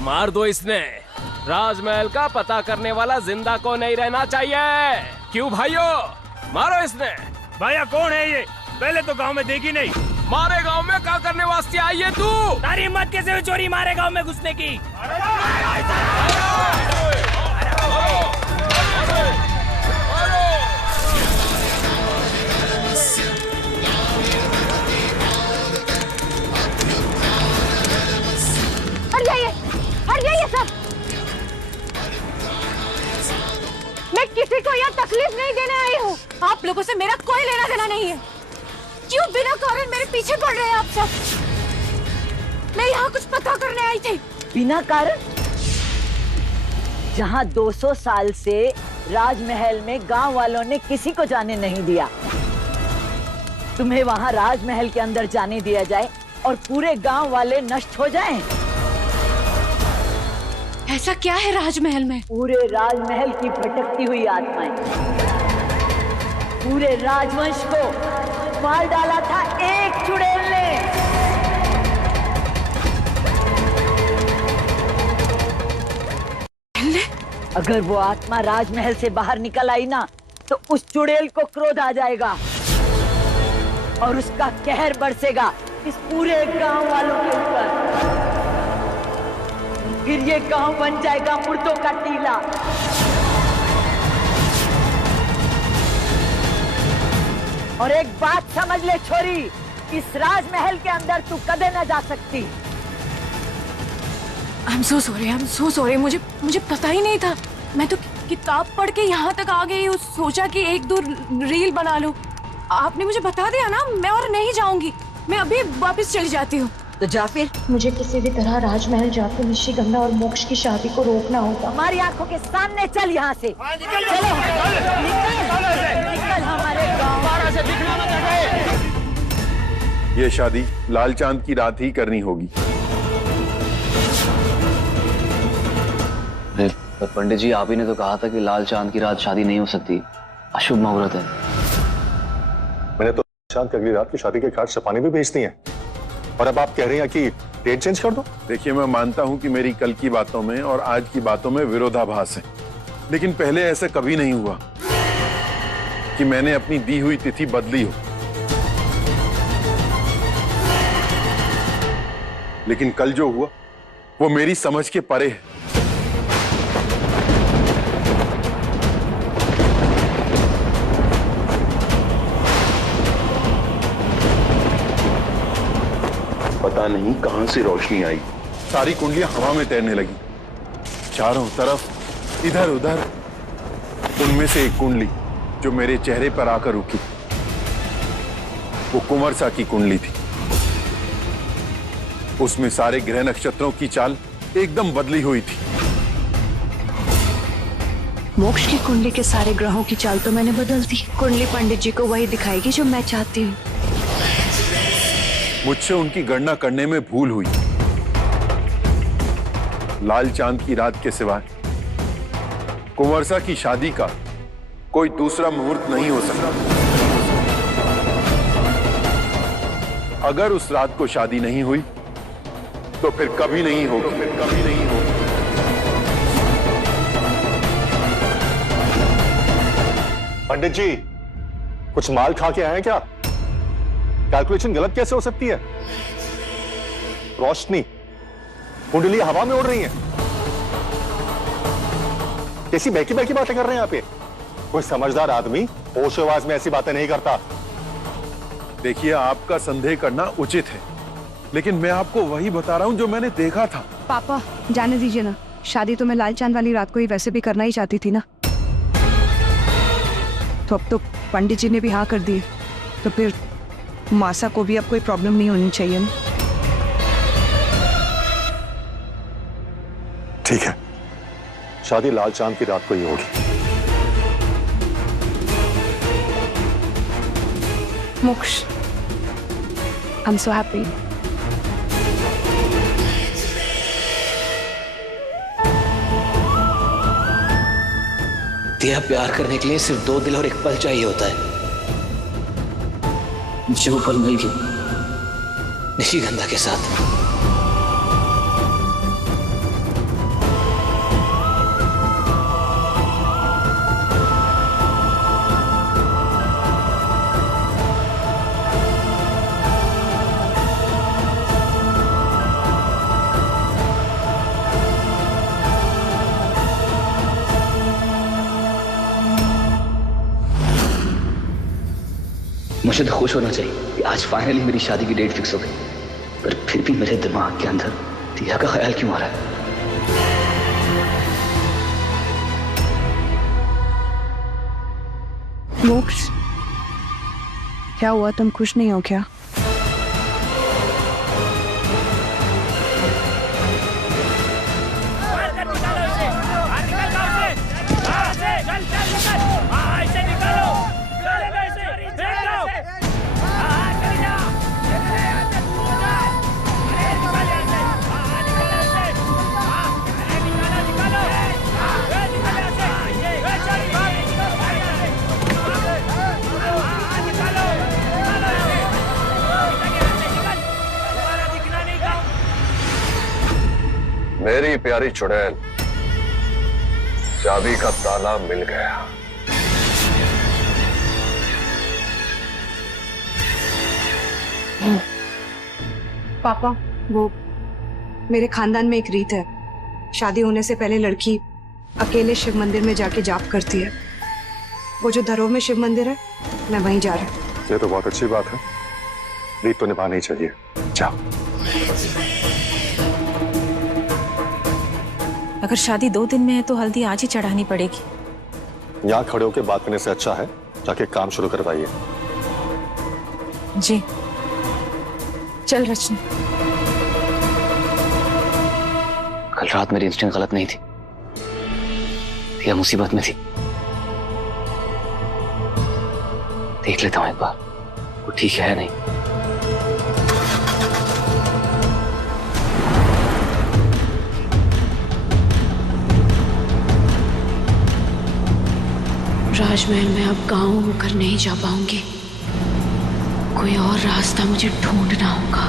मार दो इसने। राजमहल का पता करने वाला जिंदा को नहीं रहना चाहिए। क्यों भाइयों, मारो इसने। भैया कौन है ये? पहले तो गांव में देखी नहीं। मारे गांव में क्या करने वास्ते आई है तू? तारी हिम्मत कैसे हुई चोरी मारे गांव में घुसने की? हट जाइए सब। मैं किसी को यहाँ तकलीफ नहीं देने आई हूँ। आप लोगों से मेरा कोई लेना देना नहीं है। क्यों बिना कारण मेरे पीछे पड़ रहे हैं आप सब? मैं यहाँ कुछ पता करने आई थी। बिना कारण? जहाँ 200 साल से राजमहल में गांव वालों ने किसी को जाने नहीं दिया, तुम्हें वहाँ राजमहल के अंदर जाने दिया जाए और पूरे गांव वाले नष्ट हो जाएं? ऐसा क्या है राजमहल में? पूरे राजमहल की भटकती हुई आत्माएं पूरे राजवंश को मार डाला था एक चुड़ैल ने। अगर वो आत्मा राजमहल से बाहर निकल आई ना, तो उस चुड़ैल को क्रोध आ जाएगा और उसका कहर बरसेगा इस पूरे गांव वालों के ऊपर। फिर ये गांव बन जाएगा मुर्दों का टीला। और एक बात समझ ले छोरी, इस राजमहल के अंदर तू कदे न जा सकती। I'm so sorry, मुझे पता ही नहीं था। मैं तो किताब पढ़ के यहाँ तक आ गई हूँ, सोचा कि एक दो रील बना लूं। आपने मुझे बता दिया ना, मैं और नहीं जाऊंगी। मैं अभी वापस चली जाती हूँ। तो जा फिर। मुझे किसी भी तरह राजमहल जाकर निशिगंधा और मोक्ष की शादी को रोकना होगा। हमारी आंखों के सामने चल यहाँ से। चलो, निकल हमारे गाँव से। दिखना मत ये शादी लाल चांद की रात ही करनी होगी। पर पंडित जी, आप ही ने तो कहा था कि लाल चांद की रात शादी नहीं हो सकती, अशुभ मुहूर्त है। मैंने तो चांद की अगली रात की शादी के कार्ड छपाने भी भेज दिए हैं, और अब आप कह रहे हैं कि डेट चेंज कर दो। देखिए, मैं मानता हूं कि मेरी कल की बातों में और आज की बातों में विरोधाभास है, लेकिन पहले ऐसा कभी नहीं हुआ कि मैंने अपनी दी हुई तिथि बदली हो। लेकिन कल जो हुआ वो मेरी समझ के परे है। पता नहीं कहां से रोशनी आई, सारी कुंडलियां हवा में तैरने लगी, चारों तरफ इधर उधर। उनमें से एक कुंडली जो मेरे चेहरे पर आकर रुकी, वो कुंवरसा की कुंडली थी। उसमें सारे ग्रह नक्षत्रों की चाल एकदम बदली हुई थी। मोक्ष की कुंडली के सारे ग्रहों की चाल तो मैंने बदल दी। कुंडली पंडित जी को वही दिखाएगी जो मैं चाहती हूँ। मुझसे उनकी गणना करने में भूल हुई। लाल चांद की रात के सिवाय कुंवरसा की शादी का कोई दूसरा मुहूर्त नहीं हो सकता। अगर उस रात को शादी नहीं हुई तो फिर कभी नहीं होगी, पंडित जी, कुछ माल खा के आए हैं क्या? कैलकुलेशन गलत कैसे हो सकती है? रोशनी, कुंडली हवा में उड़ रही है। कैसी बहकी बहकी बातें कर रहे हैं यहाँ पे? कोई समझदार आदमी होश आवाज में ऐसी बातें नहीं करता। देखिए, आपका संदेह करना उचित है, लेकिन मैं आपको वही बता रहा हूं जो मैंने देखा था। पापा, जाने दीजिए ना। शादी तो मैं लाल चांद वाली रात को ही वैसे भी करना ही चाहती थी ना। तो अब तो पंडित जी ने भी हाँ कर दी, तो फिर मासा को भी अब कोई प्रॉब्लम नहीं होनी चाहिए ना। ठीक है, शादी लाल चांद की रात को ही होगी। मोक्ष, आई एम सो हैप्पी। दिया प्यार करने के लिए सिर्फ 2 दिल और 1 पल चाहिए होता है। मुझे वो पल मिल गया, निशिगंधा के साथ। मुझे तो खुश होना चाहिए कि आज फाइनली मेरी शादी की डेट फिक्स हो गई, पर फिर भी मेरे दिमाग के अंदर दिया का ख्याल क्यों आ रहा है? मोक्ष, क्या हुआ? तुम खुश नहीं हो क्या? मेरी प्यारी चुड़ैल, चाबी का ताला मिल गया। पापा, वो मेरे खानदान में एक रीत है, शादी होने से पहले लड़की अकेले शिव मंदिर में जाके जाप करती है। वो जो धरोह में शिव मंदिर है, मैं वहीं जा रही हूँ। ये तो बहुत अच्छी बात है, रीत तो निभानी ही चाहिए। जाओ। अगर शादी 2 दिन में है तो हल्दी आज ही चढ़ानी पड़ेगी। यहाँ खड़े होकर बात करने से अच्छा है जाके काम शुरू करवाइए। जी चल रचना। कल रात मेरी इंस्टिंक्ट गलत नहीं थी, या मुसीबत में थी। देख लेता हूं एक बार, वो ठीक है नहीं। राजमहल में अब गांव होकर नहीं जा पाऊंगी, कोई और रास्ता मुझे ढूंढना होगा।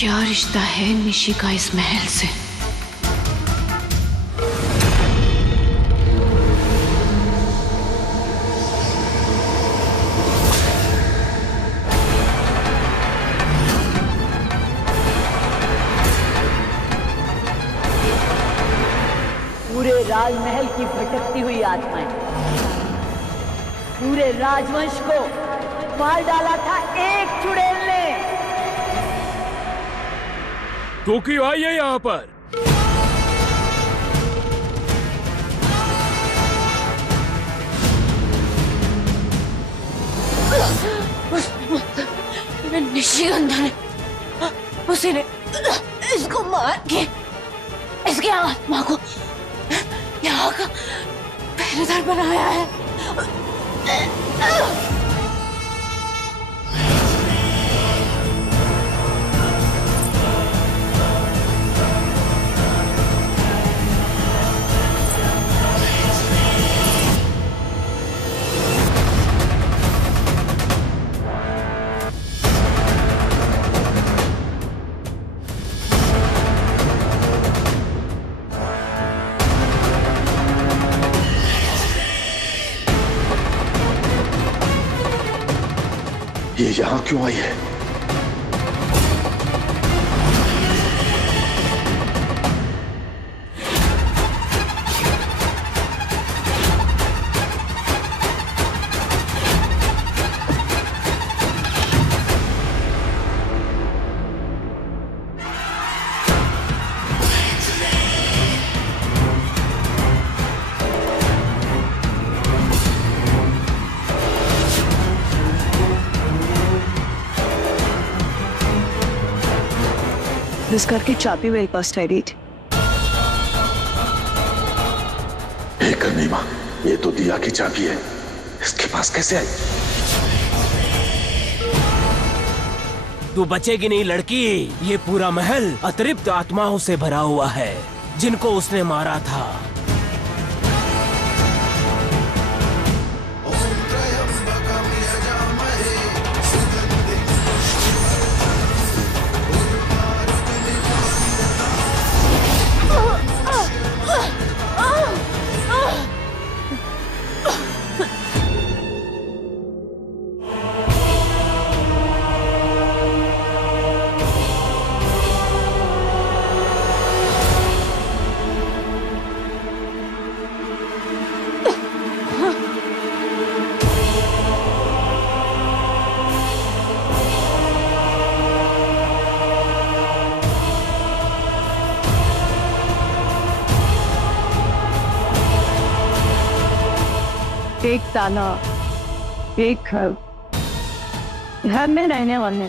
क्या रिश्ता है निशी का इस महल से? पूरे राजमहल की भटकती हुई आत्माएं पूरे राजवंश को मार डाला था एक चुड़ैल ने। तू क्यों आई है यहाँ पर? निशिगंधा ने उसी ने इसको मार के इसकी आत्मा को यहाँ का पहरेदार बनाया है। ये यहां क्यों आई है? इस घर की चाबी मेरे पास ठहरी थी। एक नहीं मां, ये तो दिया की चाबी है, इसके पास कैसे आई? तू बचेगी नहीं लड़की। ये पूरा महल अतृप्त आत्माओं से भरा हुआ है जिनको उसने मारा था। एक ताला, एक घर, घर में रहने वाले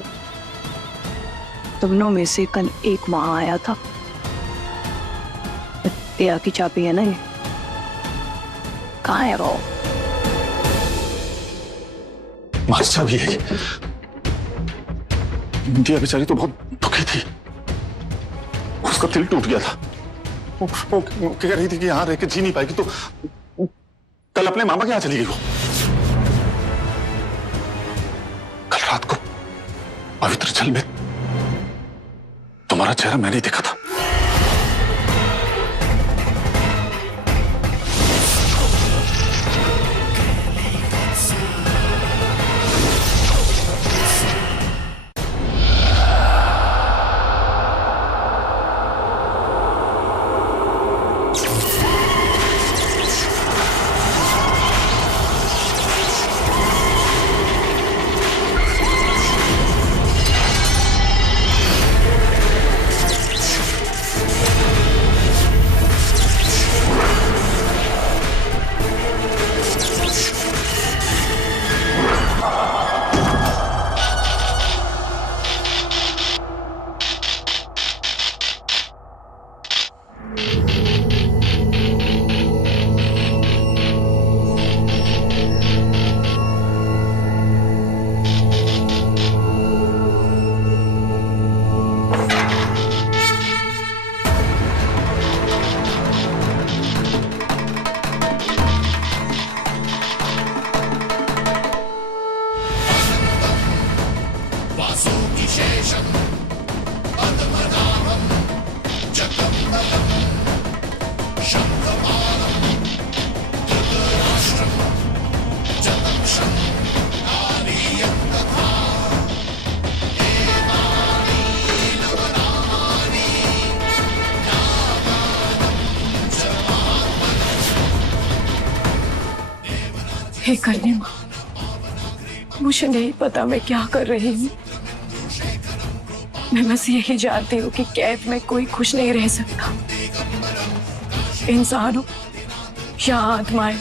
तुमनों में से कल एक वहां आया था। दिया की चाबी है ना ये? कहाँ है वो? मार चाबी है। दिया बेचारी तो बहुत दुखी थी, उसका दिल टूट गया था। वो कह रही थी कि यहाँ रह के जी नहीं पाएगी, तो कल अपने मामा के यहाँ चली गई वो। कल रात को पवित्र जल में तुम्हारा चेहरा मैंने ही देखा था। हे करने माँ, मुझे नहीं पता मैं क्या कर रही हूँ। मैं बस यही जानती हूँ कि कैद में कोई खुश नहीं रह सकता। इंसानों या आत्माएं,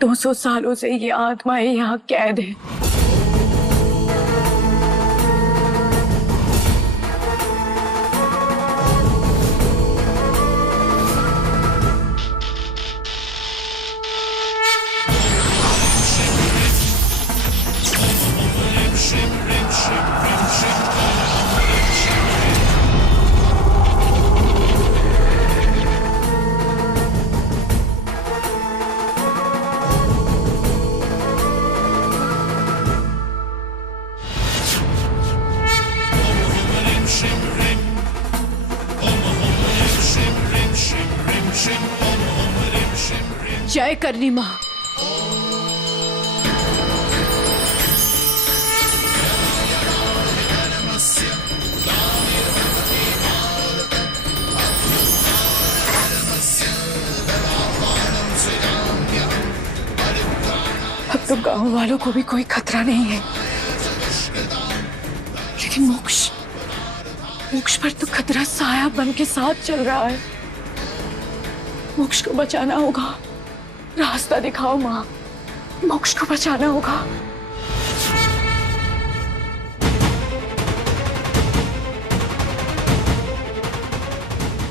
200 सालों से ये आत्माएं यहाँ कैद है। जय करनी माँ। अब तो गांव वालों को भी कोई खतरा नहीं है, लेकिन मोक्ष पर तो खतरा साया बन के साथ चल रहा है। मोक्ष को बचाना होगा। रास्ता दिखाओ माँ, मोक्ष को बचाना होगा।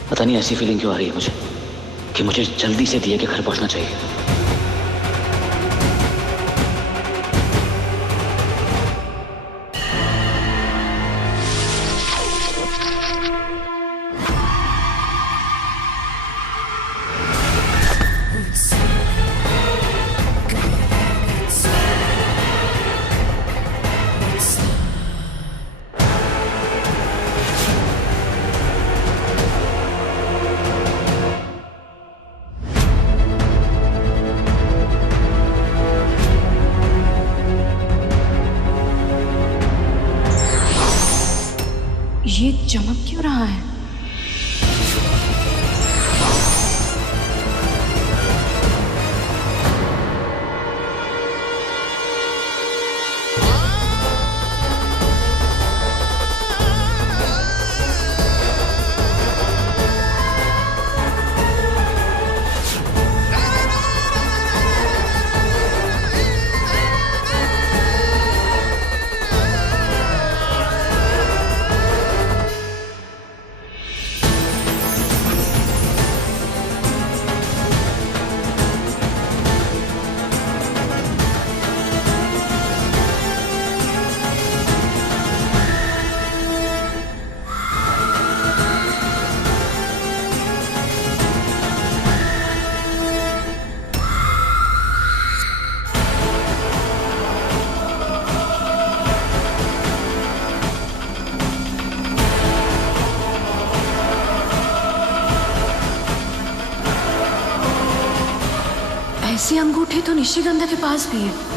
पता नहीं ऐसी फीलिंग क्यों आ रही है मुझे कि मुझे जल्दी से दिया के घर पहुंचना चाहिए। ये चमक क्यों रहा है? ऐसी अंगूठी तो निशिगंधा के पास भी है।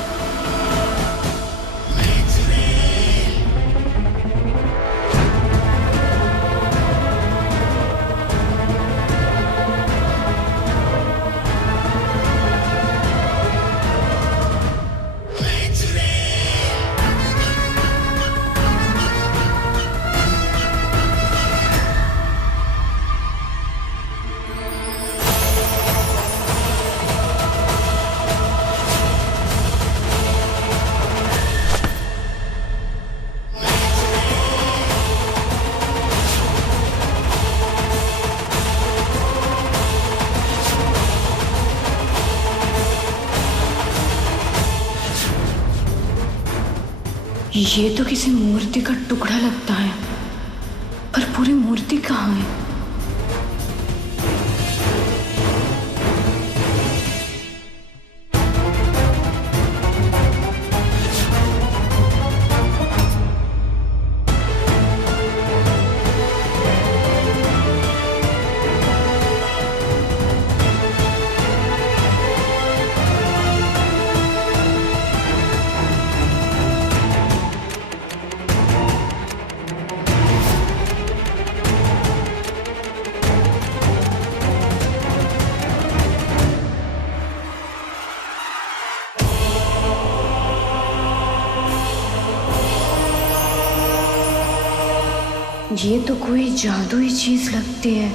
ये तो किसी मूर्ति का टुकड़ा लगता है, पर पूरी मूर्ति कहाँ है? ये तो कोई जादुई चीज लगती है।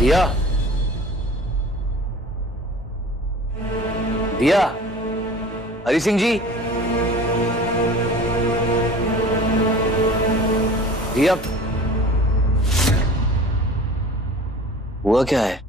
दिया, दिया, हरी सिंह जी, दिया, हुआ क्या है?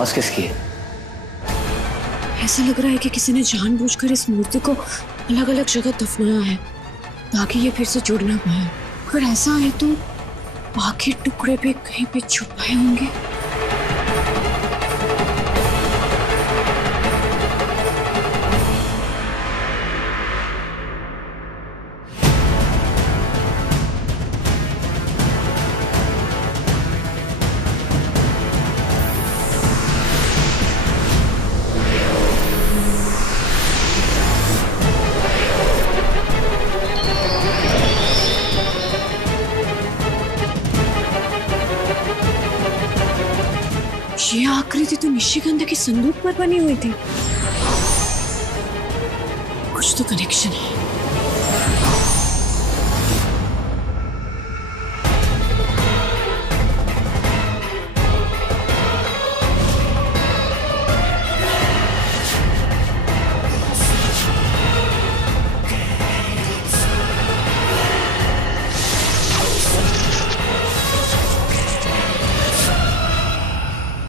आवाज किसकी है? ऐसा लग रहा है कि किसी ने जानबूझकर इस मूर्ति को अलग अलग जगह दफनाया है ताकि ये फिर से जुड़ ना पाए। अगर ऐसा है तो बाकी टुकड़े भी कहीं पे छुपाए होंगे। ये आकृति तो निशिगंधा के संदूक पर बनी हुई थी। कुछ तो कनेक्शन है।